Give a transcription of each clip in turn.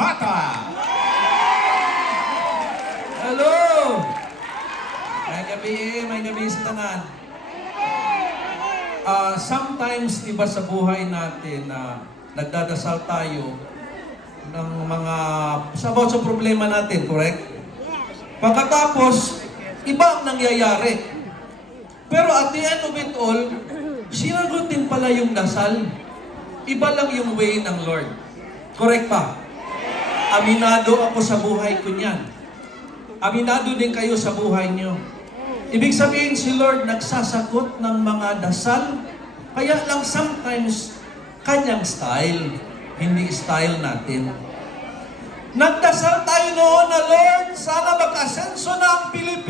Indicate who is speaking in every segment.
Speaker 1: Mata.
Speaker 2: Hello! May gabi, may gabi sa tanan. Ah, sometimes, iba sa buhay natin na nagdadasal tayo ng mga sa about sa problema natin, correct? Pagkatapos, iba ang nangyayari. Pero at the end of it all, sinagot din pala yung dasal. Iba lang yung way ng Lord. Correct ba? Aminado ako sa buhay ko niyan. Aminado din kayo sa buhay niyo. Ibig sabihin si Lord nagsasagot ng mga dasal, kaya lang sometimes kanyang style, hindi style natin. Nagdasal tayo noon na Lord, sana mag-asenso na ang Pilipinas.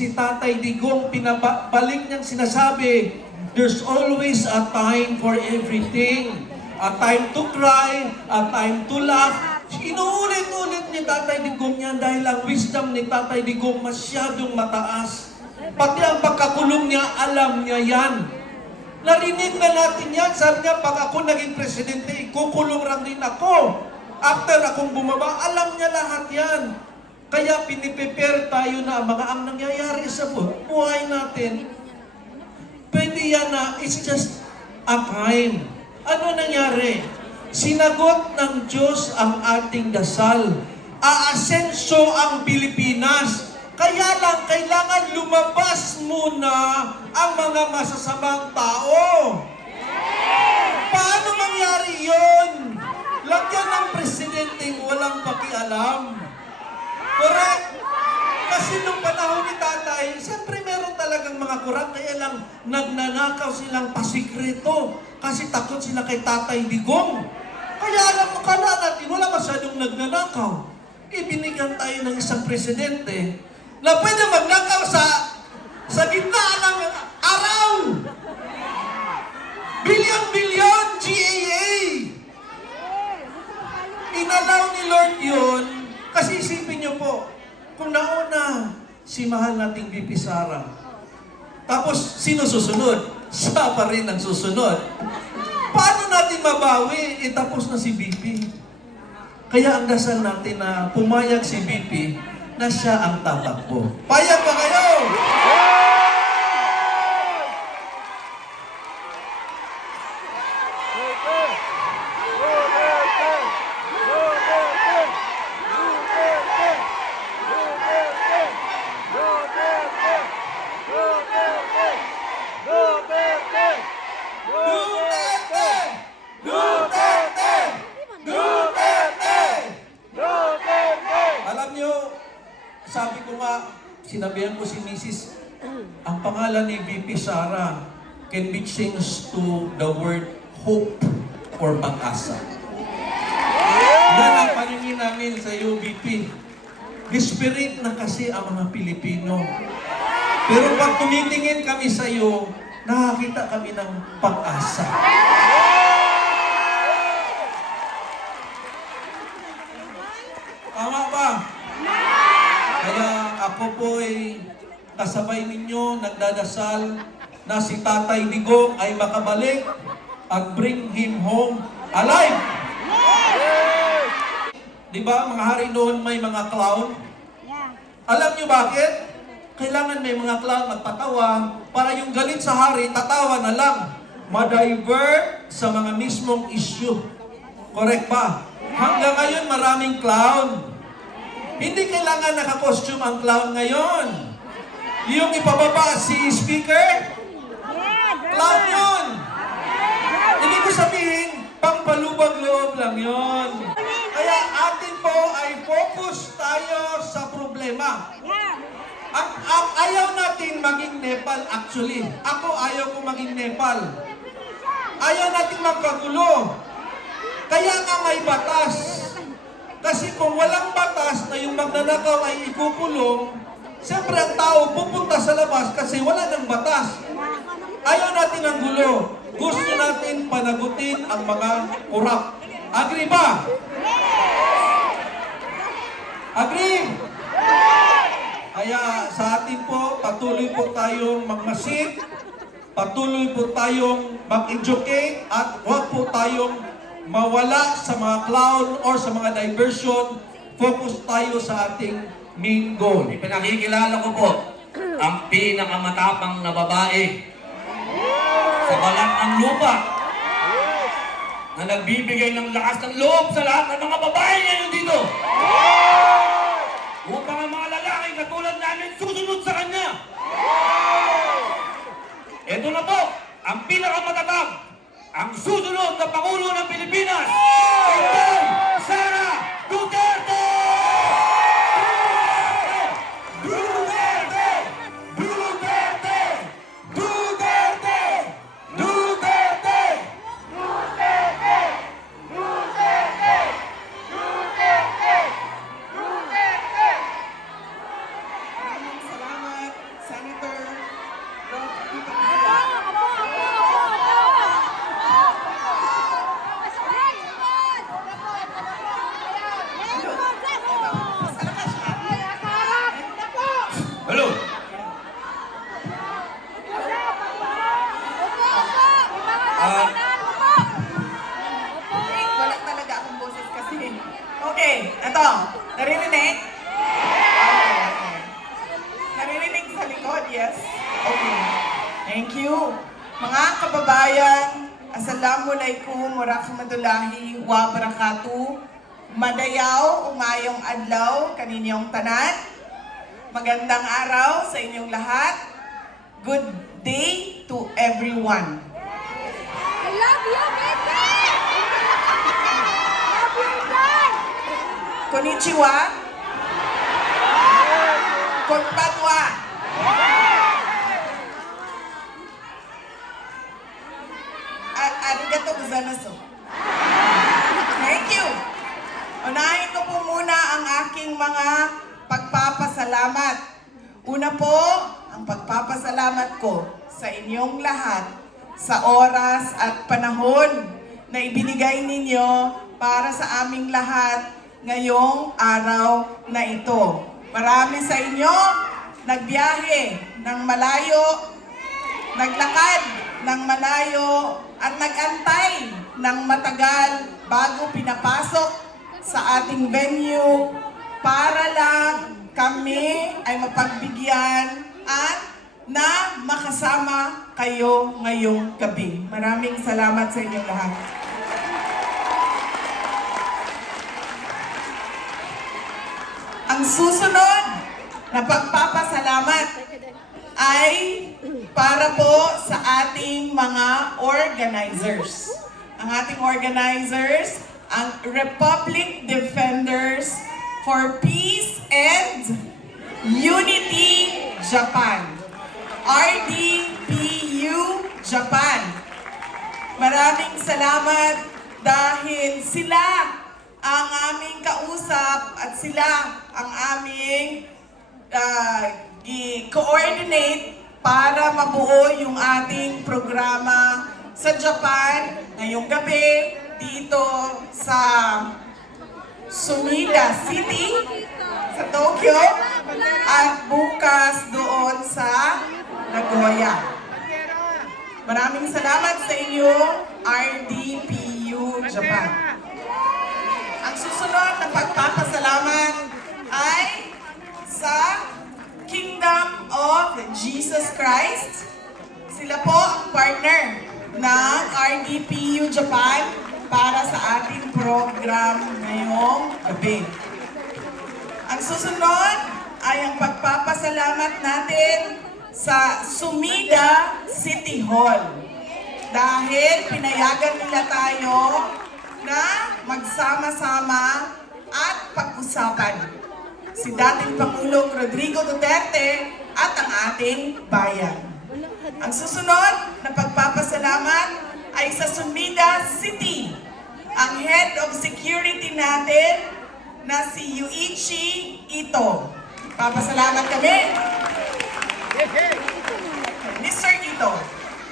Speaker 2: Si Tatay Digong, pinabalik niyang sinasabi, there's always a time for everything. A time to cry, a time to laugh. Inuulit-ulit ni Tatay Digong yan dahil ang wisdom ni Tatay Digong masyadong mataas. Pati ang pagkakulong niya, alam niya yan. Narinig na natin yan. Sabi niya, pag ako naging presidente, ikukulong lang din ako. After akong bumaba, alam niya lahat yan. Kaya piniprepare tayo na mga ang nangyayari sa bu- buhay natin. Pwede yan na it's just a time. Ano nangyari? Sinagot ng Diyos ang ating dasal. Aasenso ang Pilipinas. Kaya lang, kailangan lumabas muna ang mga masasamang tao. Kurang, kaya lang nagnanakaw silang pasikreto kasi takot sila kay tatay digong. Kaya alam mo, kala natin, wala masyadong nagnanakaw. Ibinigyan tayo ng isang presidente na pwede magnakaw sa sa gitna ng araw. Bilyon-bilyon GAA. Inalaw ni Lord yun kasi isipin niyo po, kung nauna si mahal nating BP Sara, tapos sino susunod? Siya pa rin ang susunod. Paano natin mabawi? E tapos na si BP. Kaya ang dasal natin na pumayag si BP na siya ang tatakbo. Payag ba kayo? Duterte! Duterte! Duterte! Alam niyo, sabi ko nga, sinabihan ko si Mrs. Ang pangalan ni VP Sara can be changed to the word hope or pag-asa. Yan ang paningin namin sa UBP. Spirit na kasi ang mga Pilipino. Pero pag tumitingin kami sa iyo, nakakita kami ng pag-asa. Tama ba? Kaya ako po ay kasabay ninyo, nagdadasal na si Tatay Digong ay makabalik at bring him home alive. Di ba, mga hari noon may mga clown? Alam nyo bakit? Kailangan may mga clown magpatawa para yung galit sa hari, tatawa na lang. Ma-divert sa mga mismong issue. Correct ba? Hanggang ngayon maraming clown. Hindi kailangan naka-costume ang clown ngayon. Yung ipababa si speaker, clown yun. Ibig ko sabihin, pampalubag loob lang yon. Kaya atin po ay focus tayo sa problema. Ang, ang ayaw natin maging Nepal actually. Ako ayaw ko maging Nepal. Ayaw natin magkagulo. Kaya nga may batas. Kasi kung walang batas na yung magnanakaw ay ikukulong, Siyempre ang tao pupunta sa labas kasi wala ng batas. Ayaw natin ng gulo. Gusto natin panagutin ang mga kurap. Agree ba? Agree? Kaya sa atin po, patuloy po tayong magmasid, patuloy po tayong mag-educate, at huwag po tayong mawala sa mga clown or sa mga diversion. Focus tayo sa ating main goal.
Speaker 1: Ipinakikilala ko po ang pinakamatapang na babae sa balat ng lupa na nagbibigay ng lakas ng loob sa lahat ng mga babae ngayon dito. Upang ang mga lalaki katulad namin susunod sa kanya. Ito na po, ang pinakamatatag, ang susunod na Pangulo ng Pilipinas, Inday
Speaker 3: Okay, eto. Naririnig? Okay, okay. Naririnig sa likod, yes? Okay. Thank you. Mga kababayan, Assalamualaikum warahmatullahi wabarakatuh. Madayaw, umayong adlaw, kaninyong tanan. Magandang araw sa inyong lahat. Good day to everyone. Konnichiwa. Konpanwa. A- Arigato gozaimasu. Thank you. Unahin ko po muna ang aking mga pagpapasalamat. Una po, ang pagpapasalamat ko sa inyong lahat sa oras at panahon na ibinigay ninyo para sa aming lahat ngayong araw na ito. Marami sa inyo nagbiyahe ng malayo, naglakad ng malayo at nagantay ng matagal bago pinapasok sa ating venue para lang kami ay mapagbigyan at na makasama kayo ngayong gabi. Maraming salamat sa inyong lahat. Ang susunod na pagpapasalamat ay para po sa ating mga organizers. Ang ating organizers, ang Republic Defenders for Peace and Unity Japan. RDPU Japan. Maraming salamat dahil sila ang aming kausap at sila ang aming uh, i-coordinate para mabuo yung ating programa sa Japan ngayong gabi dito sa Sumida City sa Tokyo at bukas doon sa Nagoya. Maraming salamat sa inyo, RDPU Japan. Ang susunod na pagpapasalamat ay sa Kingdom of Jesus Christ. Sila po ang partner ng RDPU Japan para sa ating program ngayong gabi. Ang susunod ay ang pagpapasalamat natin sa Sumida City Hall. Dahil pinayagan nila tayo na magsama-sama at pag-usapan si dating Pangulong Rodrigo Duterte at ang ating bayan. Ang susunod na pagpapasalamat ay sa Sumida City. Ang head of security natin na si Yuichi Ito. Papasalamat kami. Mr. Ito,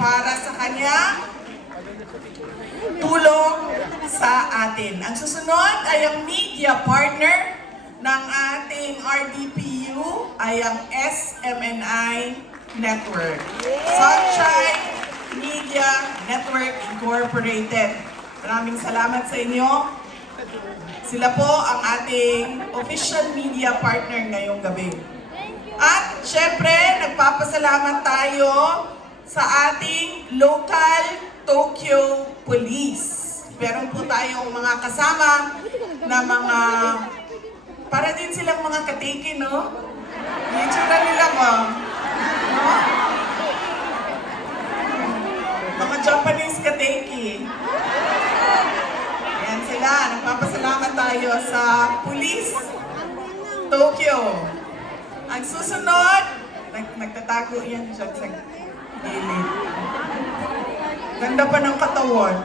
Speaker 3: para sa kanya tulong sa atin. Ang susunod ay ang media partner ng ating RDPU ay ang SMNI Network. Sunshine Media Network Incorporated. Maraming salamat sa inyo. Sila po ang ating official media partner ngayong gabi. At syempre, nagpapasalamat tayo sa ating local Tokyo Police. Meron po tayong mga kasama na mga, para din silang mga katiki, no? Yung itsura nila ba? No? Mga Japanese katiki. Ayan sila. Nagpapasalamat tayo sa Police Tokyo. Ang susunod, nag nagtatago yan siya sa gilid. Ganda pa ng katawan.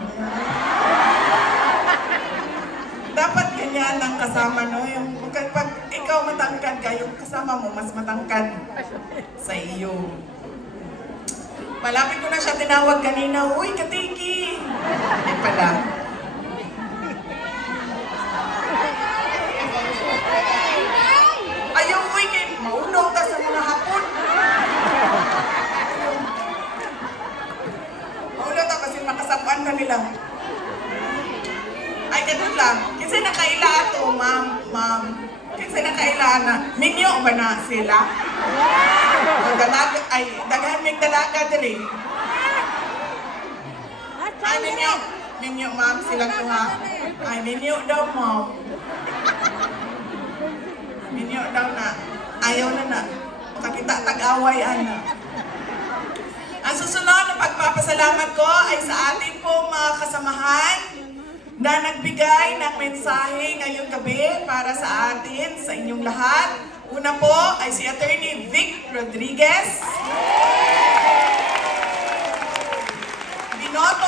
Speaker 3: Dapat ganyan ang kasama, no? Yung, pag, ikaw matangkad ka, yung kasama mo mas matangkad sa iyo. Malapit ko na siya tinawag kanina, Uy, katiki! Eh pala. Ayaw, uy, kay maulaw ka sa mga hapon. Maulaw ka kasi makasapuan ka nila. Ay, ganun lang. Kasi nakaila ato, ma'am, ma'am. Kasi nakaila na. Minyo ba na sila? Dalag, ay, daghan may dalaga diri. Ay, minyo. Minyo, ma'am, silang tuha. Ay, minyo daw, ma'am. Minyo daw na. Ayaw na na. Makakita tag-away, ana. Ang susunod na pagpapasalamat ko ay sa ating pong mga kasamahan na nagbigay ng mensahe ngayong gabi para sa atin, sa inyong lahat. Una po ay si Attorney Vic Rodriguez. Binoto